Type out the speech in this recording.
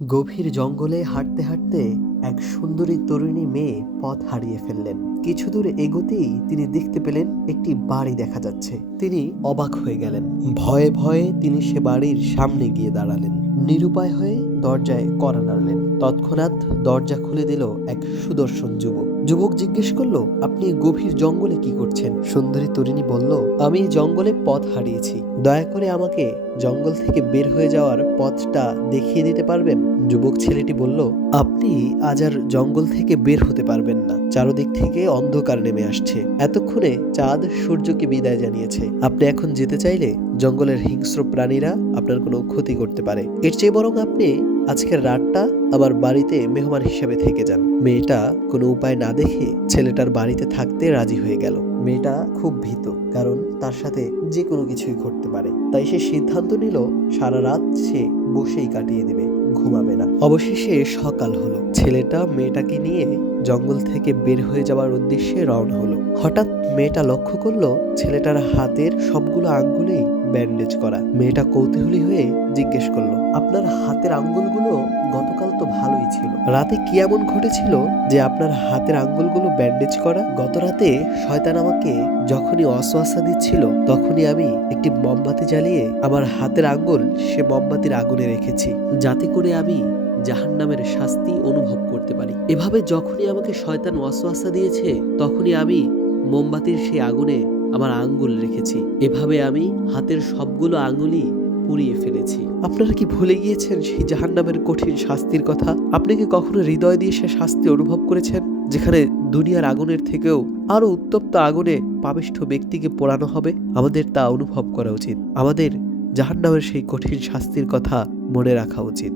গভীর জঙ্গলে হাঁটতে হাঁটতে এক সুন্দরী তরুণী মেয়ে পথ হারিয়ে ফেললেন। কিছু দূর এগোতেই তিনি দেখতে পেলেন একটি বাড়ি দেখা যাচ্ছে। তিনি অবাক হয়ে গেলেন। ভয়ে ভয়ে তিনি সে বাড়ির সামনে গিয়ে দাঁড়ালেন। নিরুপায় হয়ে দরজায় কড়া নাড়লেন। তৎক্ষণাৎ দরজা খুলে দিল এক সুদর্শন যুবক। যুবক জিজ্ঞেস করলো, আপনি গভীর জঙ্গলে কি করছেন? সুন্দরী তরুণী বলল, আমি জঙ্গলে পথ হারিয়েছি, দয়া করে আমাকে জঙ্গল থেকে বের হয়ে যাওয়ার পথটা দেখিয়ে দিতে পারবেন? যুবক ছেলেটি বলল, আপনি আজ আর জঙ্গল থেকে বের হতে পারবেন না। চারদিক থেকে অন্ধকার নেমে আসছে। এতক্ষণে চাঁদ সূর্যকে বিদায় জানিয়েছে। আপনি এখন যেতে চাইলে জঙ্গলের হিংস্র প্রাণীরা আপনার কোনো ক্ষতি করতে পারে। এর চেয়ে বরং আপনি আজকের রাতটা আমার বাড়িতে মেহমান হিসেবে থেকে যান। মেয়েটা কোনো উপায় না দেখে ছেলেটার বাড়িতে থাকতে রাজি হয়ে গেল। মেয়েটা খুব ভীত, কারণ তার সাথে যে কোনো কিছুই ঘটতে পারে। তাই সে সিদ্ধান্ত নিল সারা রাত সে বসেই কাটিয়ে দেবে, ঘুমাবে না। অবশেষে সকাল হলো। ছেলেটা মেয়েটাকে নিয়ে জঙ্গল থেকে বের হয়ে যাওয়ার উদ্দেশ্যে রওনা হলো। হঠাৎ মেয়েটা লক্ষ্য করলো ছেলেটার হাতের সবগুলো আঙ্গুলেই ব্যান্ডেজ করা। মেয়েটা কৌতূহলী হয়ে জিজ্ঞেস করলো, আপনার হাতের আঙ্গুলগুলো গতকাল তো ভালোই ছিল, রাতে কি এমন ঘটেছিল যে আপনার হাতের আঙ্গুলগুলো ব্যান্ডেজ করা? গত রাতে শয়তান আমাকে যখনই ওয়াসওয়াসা দিচ্ছিল, তখনই আমি একটি মোমবাতি জ্বালিয়ে আমার হাতের আঙ্গুল সে মোমবাতির আগুনে রেখেছি, যাতে করে আমি জাহান্নামের শাস্তি অনুভব করতে পারি। এভাবে যখনই আমাকে শয়তান ওয়াসওয়াসা দিয়েছে, তখনই আমি মোমবাতির সেই আগুনে আমার আঙ্গুল রেখেছি। এভাবে আমি হাতের সবগুলো আঙ্গুলই পুড়িয়ে ফেলেছি। আপনারা কি ভুলে গিয়েছেন সেই জাহান্নামের কঠিন শাস্তির কথা? আপনি কি কখনো হৃদয় দিয়ে সে শাস্তি অনুভব করেছেন, যেখানে দুনিয়ার আগুনের থেকেও আরো উত্তপ্ত আগুনে পাপিষ্ঠ ব্যক্তিকে পোড়ানো হবে? আমাদের তা অনুভব করা উচিত। আমাদের জাহান্নামের সেই কঠিন শাস্তির কথা মনে রাখা উচিত।